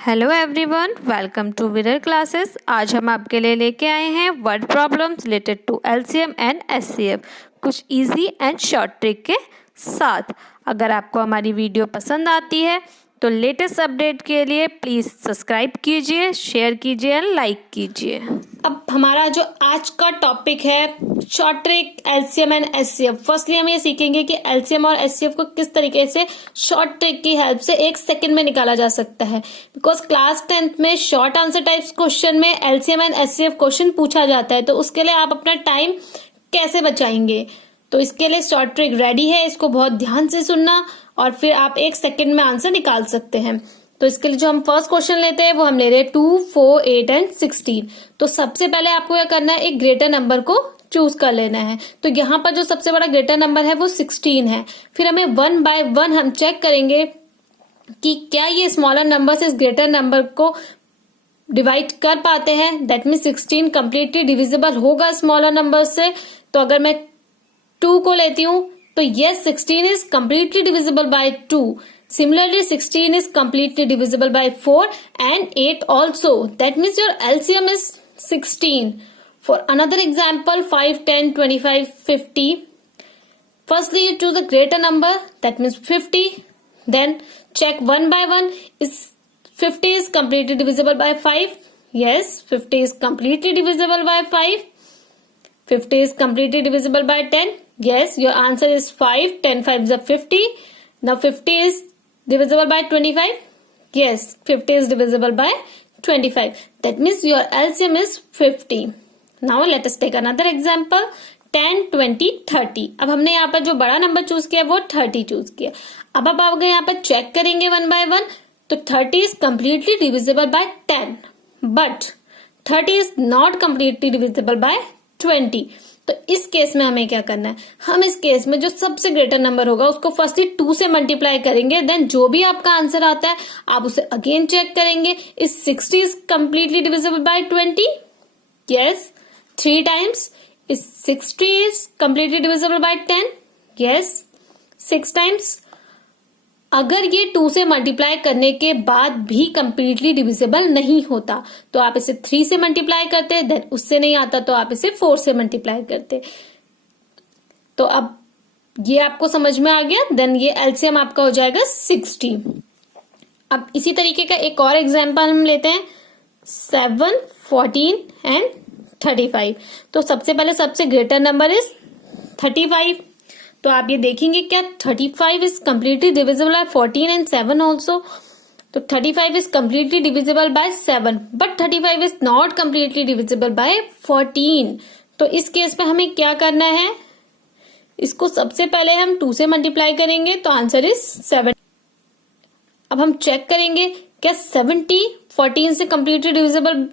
Hello everyone, welcome to Virar classes. आज हम आपके लिए लेके आए हैं word problems related to LCM and HCF, कुछ इजी एंड शॉर्ट ट्रिक के साथ। अगर आपको हमारी वीडियो पसंद आती है तो लेटेस्ट अपडेट के लिए प्लीज़ सब्सक्राइब कीजिए, शेयर कीजिए एंड लाइक कीजिए। अब हमारा जो आज का टॉपिक है short trick LCM and HCF. Firstly हम ये सीखेंगे कि एलसीएम और एचसीएफ को किस तरीके से शॉर्ट ट्रिक की हेल्प से 1 सेकंड में निकाला जा सकता है। बिकॉज क्लास 10th में शॉर्ट आंसर टाइप्स क्वेश्चन में एलसीएम एंड एचसीएफ क्वेश्चन पूछा जाता है, तो उसके लिए आप अपना टाइम कैसे बचाएंगे। तो इसके लिए शॉर्ट ट्रिक रेडी है, इसको बहुत ध्यान से सुनना और फिर आप 1 सेकंड में आंसर निकाल सकते हैं। तो इसके लिए जो हम फर्स्ट क्वेश्चन लेते हैं वो हम ले रहे हैं 2, 4, 8 एंड 16। तो सबसे पहले आपको क्या करना है, एक ग्रेटर नंबर को चूज कर लेना है। तो यहाँ पर जो सबसे बड़ा ग्रेटर नंबर है वो 16 है। फिर हमें 1 बाय 1 हम चेक करेंगे कि क्या ये स्मॉलर नंबर से इस ग्रेटर नंबर को डिवाइड कर पाते हैं। दैट मीन 16 कंप्लीटली डिविजिबल होगा स्मॉलर नंबर से। तो अगर मैं 2 को लेती हूं तो yes 16 is completely divisible by 2. Similarly 16 is completely divisible by 4 and 8 also. That means your LCM is 16. For another example 5, 10, 25, 50. Firstly you choose a greater number, that means 50. Then check 1 by 1. Is 50 is completely divisible by 5? Yes, 50 is completely divisible by 5. 50 is completely divisible by 10. Yes, your answer is 5. 10 5s are 50. Now 50 is divisible by 25. Yes, 50 is divisible by 25. That means your LCM is 50. Now let us take another example. 10, 20, 30. अब हमने यहाँ पर जो बड़ा number choose किया वो 30 choose किया। अब आप अगर यहाँ पर चेक करेंगे 1 by 1 तो 30 is completely divisible by 10. But 30 is not completely divisible by 20. तो इस केस में हमें क्या करना है, हम इस केस में जो सबसे ग्रेटर नंबर होगा उसको फर्स्टली 2 से मल्टीप्लाई करेंगे। देन जो भी आपका आंसर आता है आप उसे अगेन चेक करेंगे। इस 60 is completely divisible by 20? Yes, 3 times. इस 60 is completely divisible by 10? Yes, 6 times. अगर ये 2 से मल्टीप्लाई करने के बाद भी कंप्लीटली डिविजिबल नहीं होता तो आप इसे 3 से मल्टीप्लाई करते, देन उससे नहीं आता तो आप इसे 4 से मल्टीप्लाई करते। तो अब ये आपको समझ में आ गया। देन ये एलसीएम आपका हो जाएगा 60। अब इसी तरीके का एक और एग्जांपल हम लेते हैं 7, 14 एंड 35। तो सबसे पहले सबसे ग्रेटर नंबर इज 35। तो आप ये देखेंगे क्या 35 is completely divisible bye 14 and 7 also. तो 35 is completely divisible bye 7 but 35 is not completely divisible bye 14। तो इस केस में हमें क्या करना है, इसको सबसे पहले हम 2 से मल्टीप्लाई करेंगे तो आंसर इज 7। अब हम चेक करेंगे क्या 70 14 से कम्प्लीटली डिविजिबल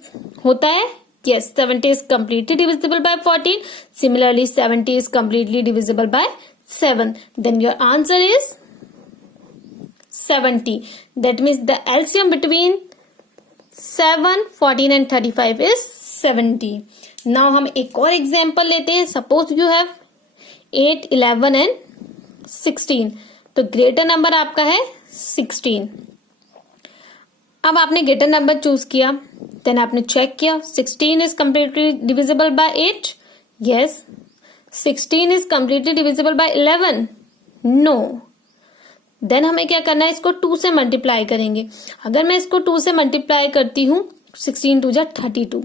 होता है। Yes, 70 is completely divisible by 14. Similarly, 70 is completely divisible by 7. Then your answer is 70. That means the LCM between 7, 14 and 35 is 70. Now हम एक और example लेते हैं. Suppose you have 8, 11 and 16. तो greater number आपका है 16. अब आपने ग्रेटर नंबर चूज किया, देन आपने चेक किया 16 is completely divisible by 8। Yes, 16 is completely divisible by 11। No. Then हमें क्या करना है, इसको 2 से मल्टीप्लाई करेंगे। अगर मैं इसको 2 से मल्टीप्लाई करती हूं 16 2 जा 32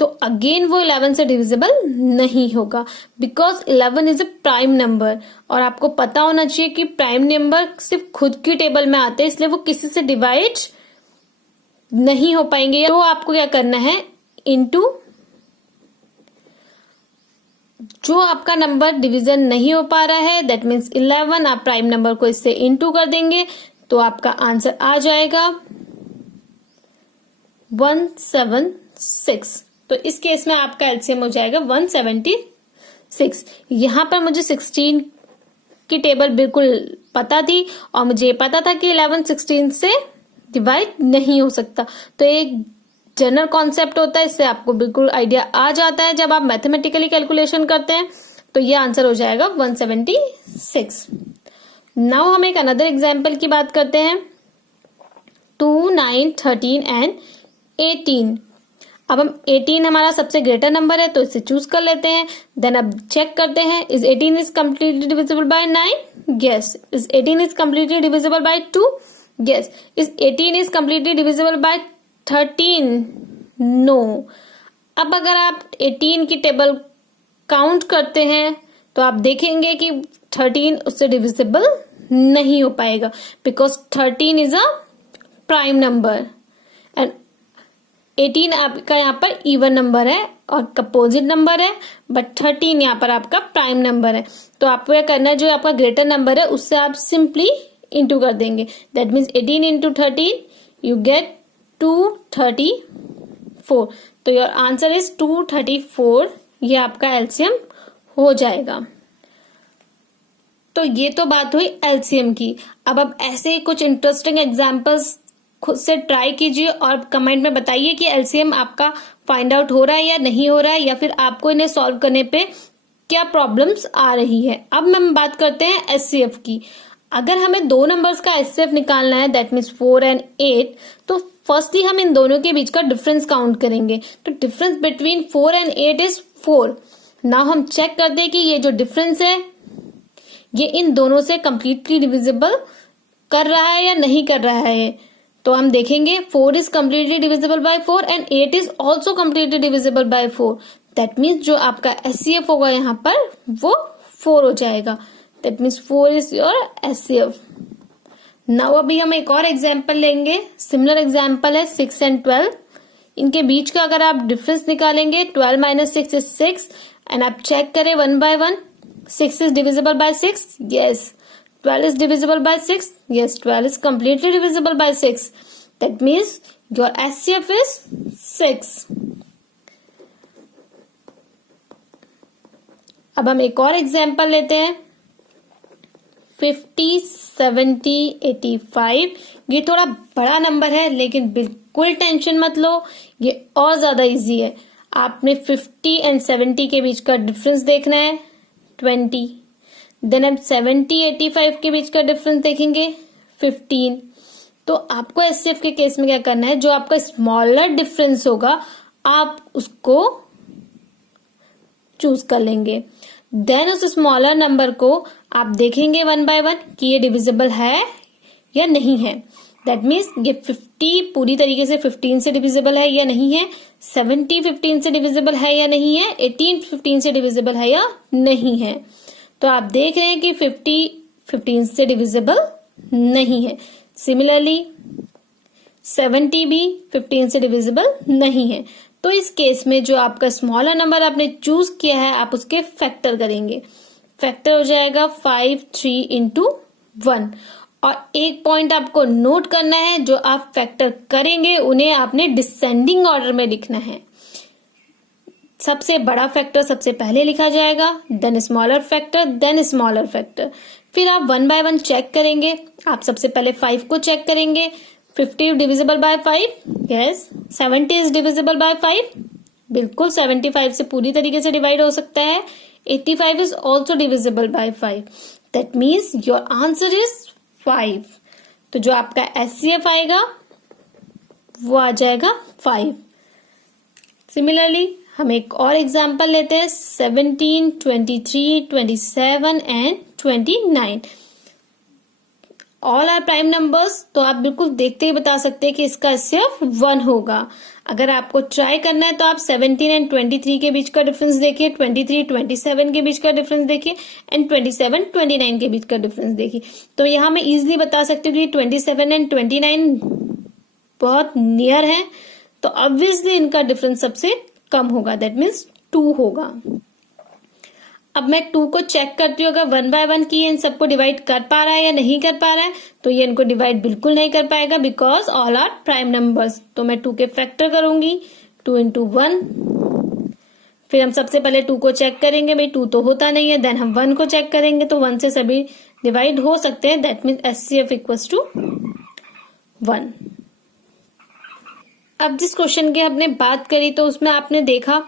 तो अगेन वो 11 से डिविजिबल नहीं होगा because 11 is a prime number. और आपको पता होना चाहिए कि प्राइम नंबर सिर्फ खुद की टेबल में आते हैं, इसलिए वो किसी से डिवाइड नहीं हो पाएंगे। तो आपको क्या करना है, इनटू जो आपका नंबर डिवीजन नहीं हो पा रहा है दैट मीन्स 11, आप प्राइम नंबर को इससे इनटू कर देंगे तो आपका आंसर आ जाएगा 176। तो इस केस में आपका एलसीएम हो जाएगा 176। यहां पर मुझे 16 की टेबल बिल्कुल पता थी और मुझे पता था कि 11 16 से डिवाइड नहीं हो सकता। तो एक जनरल कॉन्सेप्ट होता है, इससे आपको बिल्कुल आइडिया आ जाता है जब आप मैथमेटिकली कैलकुलेशन करते हैं। तो ये आंसर हो जाएगा 176। नाउ हम एक अनदर एग्जाम्पल की बात करते हैं 2, 9, 13 एंड 18। अब हम 18 हमारा सबसे ग्रेटर नंबर है तो इसे चूज कर लेते हैं। देन अब चेक करते हैं, is 18 is completely divisible by 9? Yes. Is 18 is completely divisible by 2? Yes. Is 18 is completely divisible by 13? No. अब अगर आप 18 की टेबल काउंट करते हैं तो आप देखेंगे कि 13 उससे डिविजिबल नहीं हो पाएगा, because 13 is a prime number and 18 आपका यहाँ पर इवन नंबर है और कंपोजिट नंबर है, बट 13 यहाँ पर आपका प्राइम नंबर है। तो आपको यह करना है, जो आपका ग्रेटर नंबर है उससे आप सिंपली इंटू कर देंगे। That means 18 into 13 you get 234। तो योर आंसर इज 234। ये आपका एलसीएम हो जाएगा। तो ये तो बात हुई एलसीएम की। अब ऐसे ही कुछ इंटरेस्टिंग एग्जांपल्स खुद से ट्राई कीजिए और कमेंट में बताइए कि एलसीएम आपका फाइंड आउट हो रहा है या नहीं हो रहा है, या फिर आपको इन्हें सॉल्व करने पे क्या प्रॉब्लम्स आ रही है। अब हम बात करते हैं एचसीएफ की। अगर हमें दो नंबर्स का एचसीएफ निकालना है, दैट मीन्स 4 एंड 8, तो फर्स्टली हम इन दोनों के बीच का डिफरेंस काउंट करेंगे। तो difference between 4 and 8 is 4। Now हम चेक करते हैं कि ये जो डिफरेंस है ये इन दोनों से कंप्लीटली डिविजिबल कर रहा है या नहीं कर रहा है। तो हम देखेंगे 4 is completely divisible bye 4 and 8 is also completely divisible bye 4। That means जो आपका एचसीएफ होगा यहाँ पर वो 4 हो जाएगा। That means 4 is your HCF. Now अभी हम एक और एग्जाम्पल लेंगे। सिमिलर एग्जाम्पल है 6 एंड 12। इनके बीच का अगर आप डिफरेंस निकालेंगे 12 माइनस 6 इज 6 एंड आप चेक करें 1 bye 1। 6 is divisible by 6? Yes. 12 is divisible by 6? Yes. 12 is completely divisible by 6. That means your HCF is 6. अब हम एक और एग्जाम्पल लेते हैं 50, 70, 85। ये थोड़ा बड़ा नंबर है लेकिन बिल्कुल टेंशन मत लो, ये और ज्यादा इजी है। आपने 50 एंड 70 के बीच का डिफरेंस देखना है 20। देन हम 70, 85 के बीच का डिफरेंस देखेंगे 15। तो आपको एचसीएफ के केस में क्या करना है, जो आपका स्मॉलर डिफरेंस होगा आप उसको चूज कर लेंगे। देन उस स्मॉलर नंबर को आप देखेंगे 1 बाय 1 कि ये डिविजिबल है या नहीं है। दैट मीन्स ये 50 पूरी तरीके से 15 से डिविजिबल है या नहीं है, 70 15 से डिविजिबल है या नहीं है, 18 15 से डिविजिबल है या नहीं है। तो आप देख रहे हैं कि 50 15 से डिविजिबल नहीं है। सिमिलरली 70 भी 15 से डिविजिबल नहीं है। तो इस केस में जो आपका स्मॉलर नंबर आपने चूज किया है आप उसके फैक्टर करेंगे। फैक्टर हो जाएगा 5 3 इंटू 1। और एक पॉइंट आपको नोट करना है, जो आप फैक्टर करेंगे उन्हें आपने डिसेंडिंग ऑर्डर में लिखना है। सबसे बड़ा फैक्टर सबसे पहले लिखा जाएगा, then smaller factor, then smaller factor. फिर आप 1 बाय 1 चेक करेंगे। आप सबसे पहले 5 को चेक करेंगे। 50 divisible by 5? Yes. 70 is divisible by 5? बिल्कुल 75 से पूरी तरीके से डिवाइड हो सकता है। 85 is also divisible by 5। That means your answer is 5। तो जो आपका एचसीएफ आएगा वो आ जाएगा 5। सिमिलरली हम एक और एग्जांपल लेते हैं 17, 23, 27 and 29। All are prime numbers. तो आप बिल्कुल देखते ही बता सकते हैं कि इसका एचसीएफ 1 होगा। अगर आपको ट्राई करना है तो आप 17 एंड 23 के बीच का डिफरेंस देखिए, 23 27 के बीच का डिफरेंस देखिए एंड 27 29 के बीच का डिफरेंस देखिए। तो यहाँ मैं इजीली बता सकती हूँ कि 27 एंड 29 बहुत नियर है, तो ऑब्वियसली इनका डिफरेंस सबसे कम होगा। दैट मीन्स 2 होगा। अब मैं 2 को चेक करती हूँ, अगर 1 बाय 1 की इन सबको डिवाइड कर पा रहा है या नहीं कर पा रहा है, तो ये इनको डिवाइड बिल्कुल नहीं कर पाएगा because all are prime numbers. तो मैं 2 के फैक्टर करूंगी 2 इंटू 1। फिर हम सबसे पहले 2 को चेक करेंगे, भाई 2 तो होता नहीं है। देन हम 1 को चेक करेंगे तो 1 से सभी डिवाइड हो सकते हैं। That means HCF equals to 1। अब जिस क्वेश्चन की हमने बात करी तो उसमें आपने देखा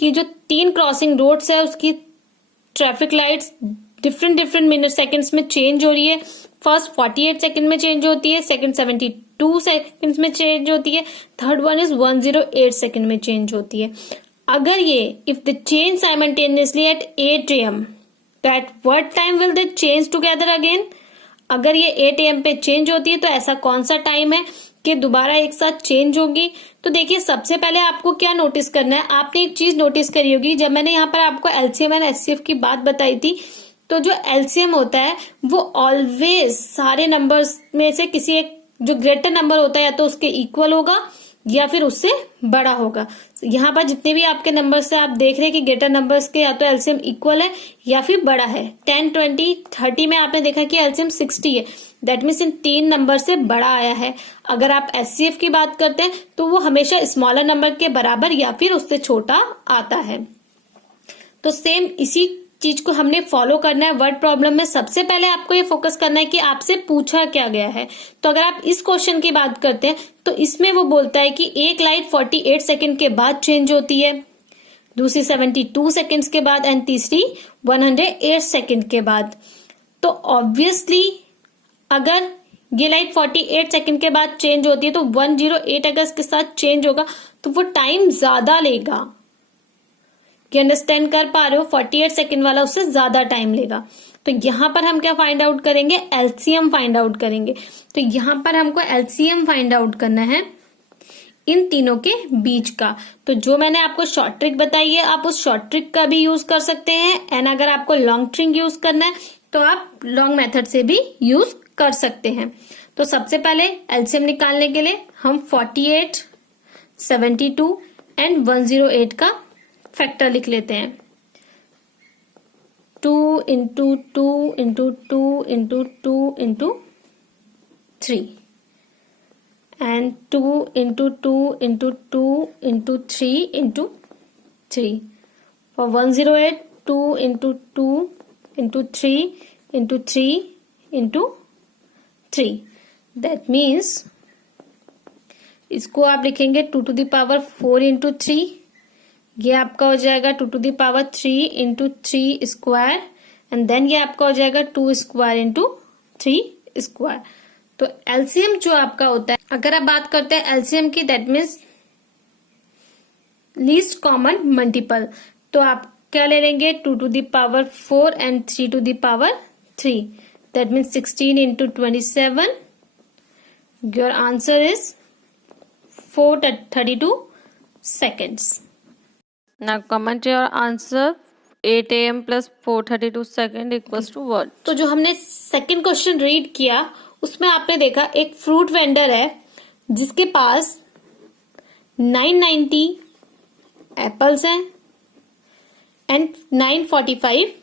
कि जो 3 क्रॉसिंग रोड्स है उसकी traffic lights different minute seconds में चेंज हो रही है। फर्स्ट 48 सेकंड में चेंज होती है, सेकंड 2 सेकंड्स में चेंज होती है, थर्ड वन इज 108 सेकंड में चेंज होती है। अगर ये if the change simultaneously eight 8 AM, at what time will they change together again? अगर ये 8 AM पे चेंज होती है तो ऐसा कौन सा टाइम है कि दोबारा एक साथ चेंज होगी? तो देखिए, सबसे पहले आपको क्या नोटिस करना है, आपने एक चीज नोटिस करी होगी, जब मैंने यहाँ पर आपको एलसीएम एंड एचसीएफ की बात बताई थी, तो जो एलसीएम होता है वो ऑलवेज सारे नंबर्स में से किसी एक जो ग्रेटर नंबर होता है या तो उसके इक्वल होगा या फिर उससे बड़ा होगा। यहाँ पर जितने भी आपके नंबर से आप देख रहे हैं कि ग्रेटर नंबर्स के या तो एलसीएम इक्वल है या फिर बड़ा है। 10, 20, 30 में आपने देखा कि एलसीएम 60 है, दैट मीन्स इन 3 नंबर से बड़ा आया है। अगर आप एचसीएफ की बात करते हैं तो वो हमेशा स्मॉलर नंबर के बराबर या फिर उससे छोटा आता है। तो सेम इसी चीज को हमने फॉलो करना है वर्ड प्रॉब्लम में। सबसे पहले आपको ये फोकस करना है कि आपसे पूछा क्या गया है। तो अगर आप इस क्वेश्चन की बात करते हैं तो इसमें वो बोलता है कि एक लाइट 48 सेकंड के बाद चेंज होती है, दूसरी 72 सेकंड्स के बाद एंड तीसरी 108 सेकंड के बाद। तो ऑब्वियसली अगर ये लाइट 48 सेकंड के बाद चेंज होती है तो 108 अगर इसके साथ चेंज होगा तो वो टाइम ज्यादा लेगा। कि अंडरस्टैंड कर पा रहे हो, 48 सेकंड वाला उससे ज्यादा टाइम लेगा। तो यहां पर हम क्या फाइंड आउट करेंगे? एलसीएम फाइंड आउट करेंगे। तो यहां पर हमको एलसीएम फाइंड आउट करना है इन तीनों के बीच का। तो जो मैंने आपको शॉर्ट ट्रिक बताई है आप उस शॉर्ट ट्रिक का भी यूज कर सकते हैं, एंड अगर आपको लॉन्ग ट्रिक यूज करना है तो आप लॉन्ग मेथड से भी यूज कर सकते हैं। तो सबसे पहले एलसीएम निकालने के लिए हम 48, 72 एंड 108 का फैक्टर लिख लेते हैं। 2 into 2 into 2 into 2 into 3 and 2 into 2 into 2 into 3 into 3 और 108 2 into 2 into 3 into 3 into 3। That means इसको आप लिखेंगे 2 to the power 4 इंटू 3, ये आपका हो जाएगा 2 to the power 3 into 3 square, and then ये आपका हो जाएगा 2 स्क्वायर इंटू 3 स्क्वायर। तो एलसीएम जो आपका होता है, अगर आप बात करते हैं एलसीएम की, that means least common multiple. तो आप क्या ले लेंगे? 2 to the power 4 and 3 to the power 3, that means 16 into 27। Your answer is 432 seconds. Now comment your answer. 8 AM plus 432 second equals to what? तो जो हमने सेकंड क्वेश्चन रीड किया उसमें आपने देखा एक फ्रूट वेंडर है जिसके पास 990 एप्पल्स हैं एंड 945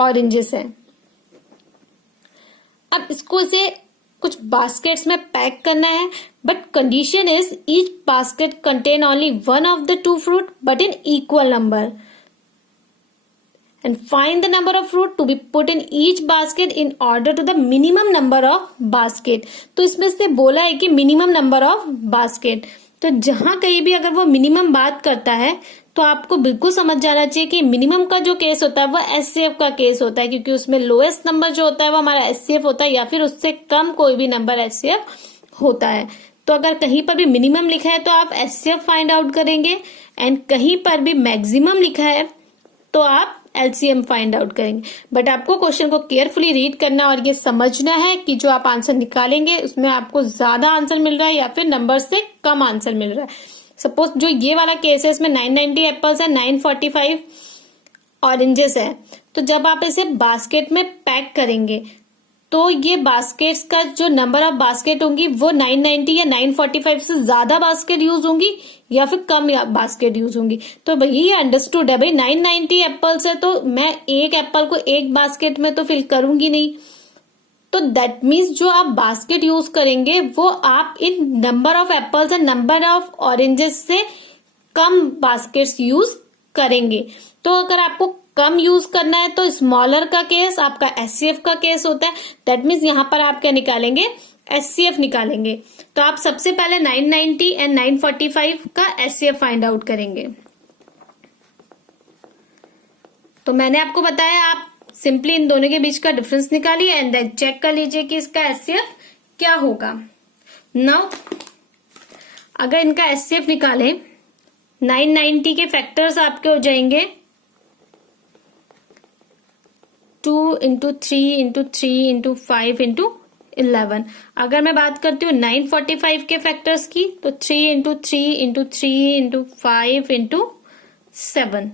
ऑरेंजेस हैं। अब इसको इसे कुछ बास्केट्स में पैक करना है, but condition is each basket contain only one of the 2 fruit but in equal number, and find the number of fruit to be put in each basket in order to the minimum number of basket. तो इसमें से बोला है कि minimum number of basket. तो जहां कहीं भी अगर वो मिनिमम बात करता है तो आपको बिल्कुल समझ जाना चाहिए कि मिनिमम का जो केस होता है वो एचसीएफ का केस होता है, क्योंकि उसमें लोएस्ट नंबर जो होता है वो हमारा एचसीएफ होता है या फिर उससे कम कोई भी नंबर एचसीएफ होता है। तो अगर कहीं पर भी मिनिमम लिखा है तो आप एचसीएफ फाइंड आउट करेंगे, एंड कहीं पर भी मैक्सिमम लिखा है तो आप एलसीएम फाइंड आउट करेंगे। बट आपको क्वेश्चन को केयरफुली रीड करना और ये समझना है कि जो आप आंसर निकालेंगे उसमें आपको ज्यादा आंसर मिल रहा है या फिर नंबर से कम आंसर मिल रहा है। सपोज जो ये वाला केस है इसमें 990 एप्पल्स है, 945 ऑरेंजेस है। तो जब आप इसे बास्केट में पैक करेंगे तो ये बास्केट्स का जो नंबर ऑफ बास्केट होंगी वो 990 या 945 से ज्यादा बास्केट यूज होंगी या फिर कम बास्केट यूज होंगी। तो यही अंडरस्टूड है भाई, 990 एप्पल्स है तो मैं एक एप्पल को एक बास्केट में तो फिल करूंगी नहीं। तो दैट मीन्स जो आप बास्केट यूज करेंगे वो आप इन number of apples and number of oranges से कम बास्केट्स यूज करेंगे। तो अगर आपको कम यूज करना है तो स्मॉलर का केस आपका एचसीएफ का केस होता है। दैट मीन्स यहां पर आप क्या निकालेंगे? एचसीएफ निकालेंगे। तो आप सबसे पहले 990 एंड 945 का एचसीएफ फाइंड आउट करेंगे। तो मैंने आपको बताया आप सिंपली इन दोनों के बीच का डिफरेंस निकालिए एंड देन चेक कर लीजिए कि इसका एचसीएफ क्या होगा। नाउ अगर इनका एचसीएफ निकालें 990 के फैक्टर्स आपके हो जाएंगे 2 इंटू 3 इंटू 3 इंटू 5 इंटू 11। अगर मैं बात करती हूँ 945 के फैक्टर्स की तो 3 into 3 into 3 into 5 into 7।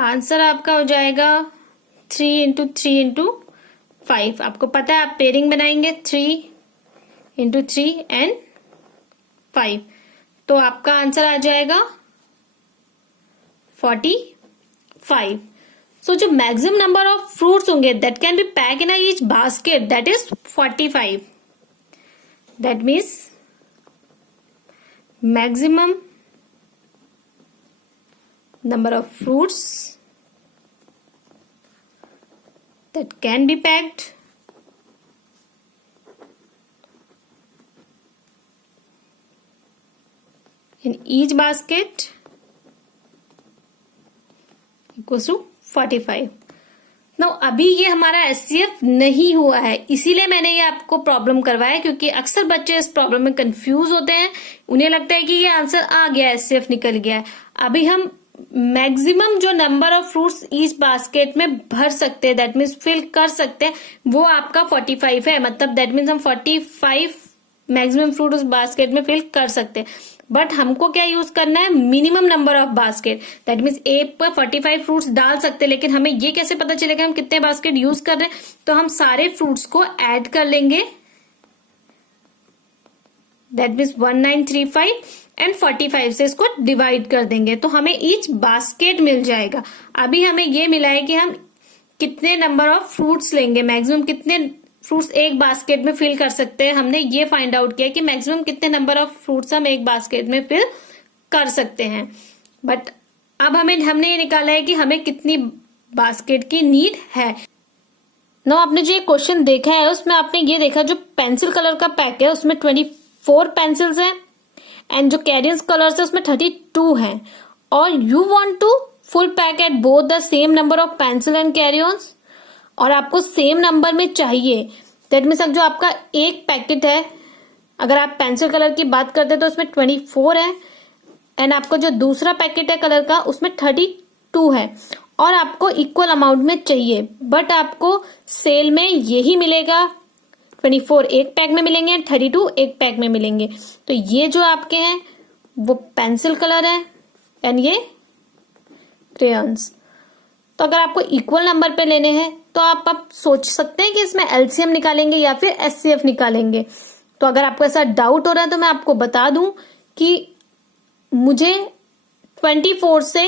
Answer आपका हो जाएगा 3 इंटू 3 इंटू 5। आपको पता है आप पेयरिंग बनाएंगे 3 इंटू 3 एंड 5, तो आपका आंसर आ जाएगा 45। सो जो मैक्सिमम नंबर ऑफ फ्रूट्स होंगे that can be pack in each basket that is 45। That means maximum number of fruits that can be packed in each basket equals to 45। Now अभी ये हमारा HCF नहीं हुआ है, इसीलिए मैंने ये आपको प्रॉब्लम करवाया, क्योंकि अक्सर बच्चे इस प्रॉब्लम में कंफ्यूज होते हैं। उन्हें लगता है कि ये आंसर आ गया, एचसीएफ निकल गया है। अभी हम मैक्सिमम जो number of fruits each basket में भर सकते हैं, दैट मीन्स फिल कर सकते हैं, वो आपका 45 है। मतलब दैट मीन्स हम 45 मैक्सिमम फ्रूट उस बास्केट में फिल कर सकते हैं। बट हमको क्या यूज करना है, minimum number of basket. That means एक पर 45 फ्रूट्स डाल सकते हैं, लेकिन हमें ये कैसे पता चलेगा हम कितने बास्केट यूज कर रहे हैं। तो हम सारे फ्रूट्स को ऐड कर लेंगे, दैट मीन्स 1935 एंड 45 से इसको डिवाइड कर देंगे, तो हमें ईच बास्केट मिल जाएगा। अभी हमें ये मिला है कि हम कितने नंबर ऑफ फ्रूट्स लेंगे, मैक्सिमम कितने फ्रूट्स एक बास्केट में फिल कर सकते हैं। हमने ये फाइंड आउट किया कि मैक्सिमम कितने नंबर ऑफ फ्रूट्स हम एक बास्केट में फिल कर सकते हैं। बट अब हमने ये निकाला है कि हमें कितनी बास्केट की नीड है। ना आपने जो क्वेश्चन देखा है उसमें आपने ये देखा, जो पेंसिल कलर का पैक है उसमें 24 पेंसिल्स हैं एंड जो कैरियंस कलर्स है उसमें 32 हैं, और you want to full pack at both the same number of pencil and crayons, और आपको सेम नंबर में चाहिए। दैट मीन्स जो आपका एक पैकेट है, अगर आप पेंसिल कलर की बात करते हैं तो उसमें 24 है, एंड आपको जो दूसरा पैकेट है कलर का उसमें 32 है, और आपको इक्वल अमाउंट में चाहिए। बट आपको सेल में यही मिलेगा, 24 एक पैक में मिलेंगे, 32 एक पैक में मिलेंगे। तो ये जो आपके हैं वो पेंसिल कलर है एंड ये क्रेयॉन्स। तो अगर आपको इक्वल नंबर पे लेने हैं तो आप सोच सकते हैं कि इसमें एलसीएम निकालेंगे या फिर एचसीएफ निकालेंगे। तो अगर आपको ऐसा डाउट हो रहा है तो मैं आपको बता दूं कि मुझे 24 से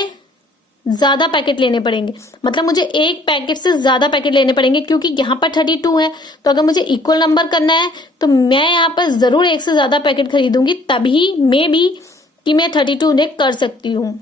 ज्यादा पैकेट लेने पड़ेंगे, मतलब मुझे एक पैकेट से ज्यादा पैकेट लेने पड़ेंगे, क्योंकि यहाँ पर 32 है। तो अगर मुझे इक्वल नंबर करना है तो मैं यहाँ पर जरूर एक से ज्यादा पैकेट खरीदूंगी, तभी मे बी कि मैं 32 ने कर सकती हूँ।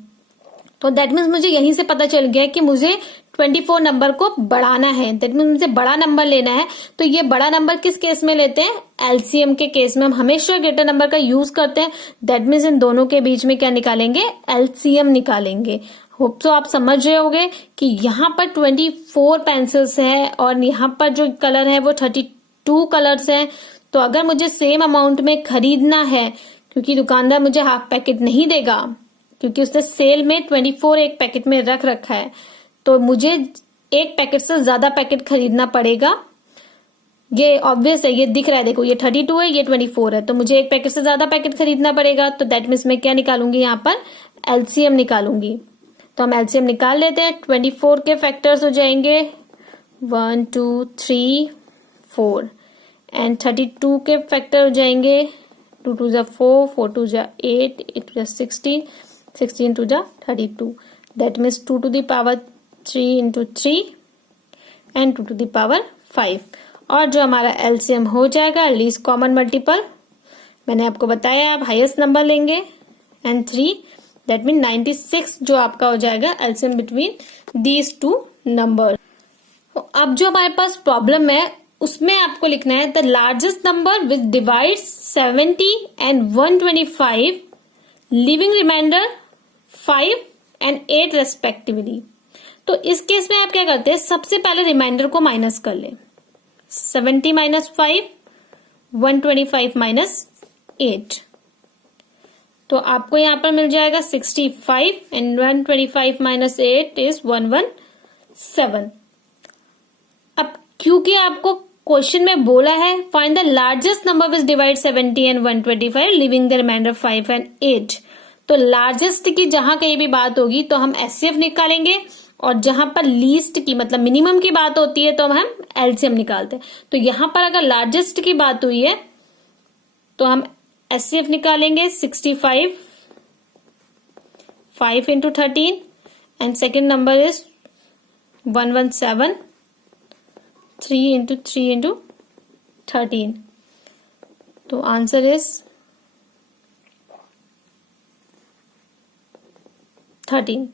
तो दैट मीन्स मुझे यहीं से पता चल गया कि मुझे 24 नंबर को बढ़ाना है, दैट मीन्स मुझे बड़ा नंबर लेना है। तो ये बड़ा नंबर किस केस में लेते हैं, एलसीएम के केस में हम हमेशा ग्रेटर नंबर का यूज करते हैं। दैट मीन्स इन दोनों के बीच में क्या निकालेंगे, एलसीएम निकालेंगे। होप सो आप समझ रहे होगे कि यहाँ पर 24 पेंसिल्स है और यहाँ पर जो कलर है वो 32 कलर्स हैं। तो अगर मुझे सेम अमाउंट में खरीदना है, क्योंकि दुकानदार मुझे हाफ पैकेट नहीं देगा, क्योंकि उसने सेल में 24 एक पैकेट में रख रखा है, तो मुझे एक पैकेट से ज्यादा पैकेट खरीदना पड़ेगा। ये ऑब्वियस है, ये दिख रहा है, देखो ये 32 है, ये 24 है, तो मुझे एक पैकेट से ज्यादा पैकेट खरीदना पड़ेगा। तो दैट मीन्स मैं क्या निकालूंगी, यहाँ पर एलसीएम निकालूंगी। तो हम एलसीएम निकाल लेते हैं। 24 के फैक्टर्स हो जाएंगे 1 2 3 4 एंड 32 के फैक्टर हो जाएंगे 2 2 जा 4 4 2 जा 8 8 2 जा 16 16 2 जा 32। That means 2 to the power 3 into 3 and 2 to the power 5। और जो हमारा एलसीएम हो जाएगा लीस्ट कॉमन मल्टीपल, मैंने आपको बताया आप हाईएस्ट नंबर लेंगे एंड 3, दैट मीन 96 जो आपका हो जाएगा LCM between these two number. अब जो हमारे पास प्रॉब्लम है उसमें आपको लिखना है the largest number which divides 70 and 125 living remainder 5 and 8 respectively. तो इस केस में आप क्या करते हैं, सबसे पहले रिमाइंडर को माइनस कर ले। 70 माइनस 5, 125 माइनस 8। तो आपको यहां पर मिल जाएगा 65 एंड 125 माइनस 8 इज 117। अब क्योंकि आपको क्वेश्चन में बोला है find the largest number which divide 70 and 125 living the remainder 5 and 8, तो लार्जेस्ट की जहां कहीं भी बात होगी तो हम एचसीएफ निकालेंगे, और जहां पर लीस्ट की मतलब मिनिमम की बात होती है तो हम एलसीएम निकालते हैं। तो यहां पर अगर लार्जेस्ट की बात हुई है तो हम एचसीएफ निकालेंगे 65, 5 into 13 and second number is 117, 3 into 3 into 13। तो आंसर इज 13।